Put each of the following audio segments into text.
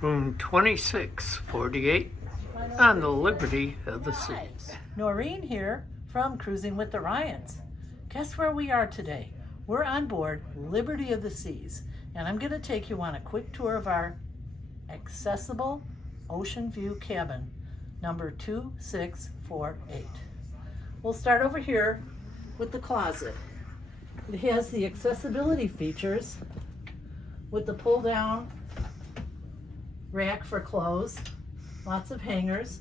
Room 2648 on the Liberty of the Seas. Noreen here from Cruising with the Ryans. Guess where we are today? We're on board Liberty of the Seas, and I'm going to take you on a quick tour of our accessible ocean view cabin, number 2648. We'll start over here with the closet. It has the accessibility features with the pull down rack for clothes, lots of hangers,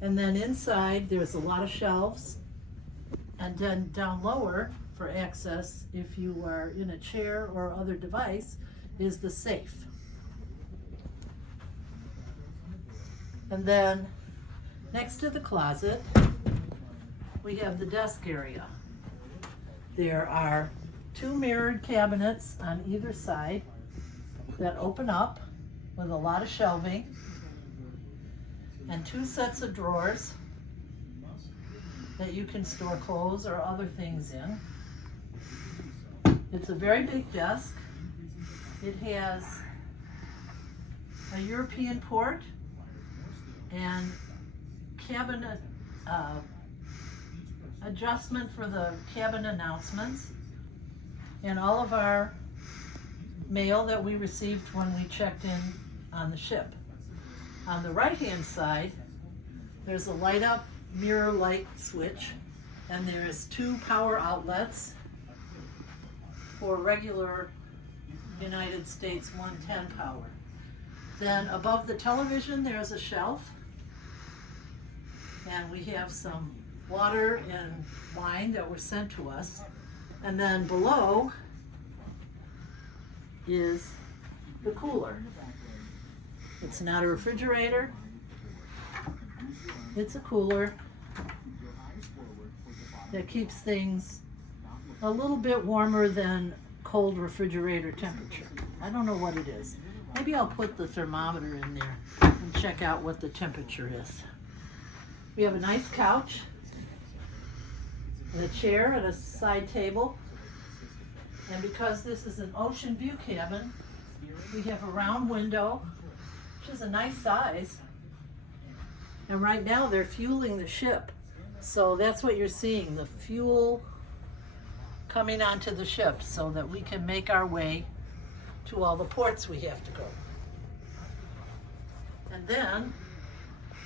and then inside there's a lot of shelves, and then down lower for access if you are in a chair or other device is the safe. And then next to the closet we have the desk area. There are two mirrored cabinets on either side that open up with a lot of shelving and two sets of drawers that you can store clothes or other things in. It's a very big desk. It has a European port and cabinet adjustment for the cabin announcements, and all of our mail that we received when we checked in on the ship. On the right hand side there's a light up mirror light switch, and there's two power outlets for regular United States 110 power. Then above the television there's a shelf, and we have some water and wine that were sent to us. And then below is the cooler. It's not a refrigerator, it's a cooler that keeps things a little bit warmer than cold refrigerator temperature. I don't know what it is. Maybe I'll put the thermometer in there and check out what the temperature is. We have a nice couch and a chair and a side table. And because this is an ocean view cabin, we have a round window, which is a nice size. And right now they're fueling the ship. So that's what you're seeing, the fuel coming onto the ship so that we can make our way to all the ports we have to go. And then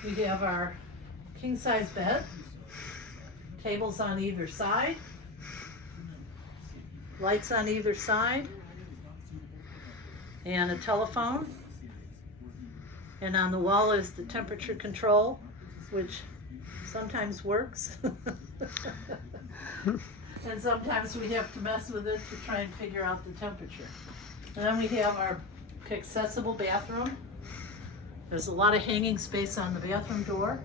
we have our king size bed, tables on either side, lights on either side, and a telephone. And on the wall is the temperature control, which sometimes works. And sometimes we have to mess with it to try and figure out the temperature. And then we have our accessible bathroom. There's a lot of hanging space on the bathroom door.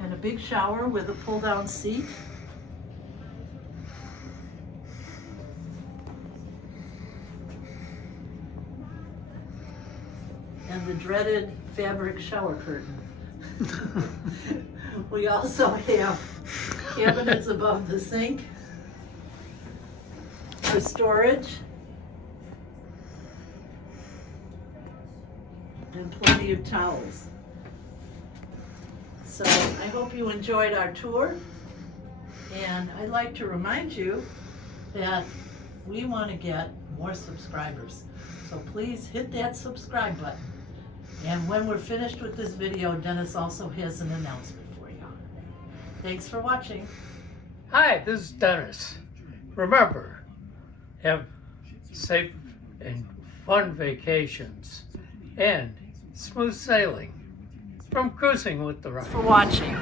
And a big shower with a pull-down seat. And the dreaded fabric shower curtain. We also have cabinets above the sink for storage, and plenty of towels. So I hope you enjoyed our tour, and I'd like to remind you that we want to get more subscribers. So please hit that subscribe button. And when we're finished with this video, Dennis also has an announcement for you. Thanks for watching. Hi, this is Dennis. Remember, have safe and fun vacations and smooth sailing from Cruising with the Ryans. For watching.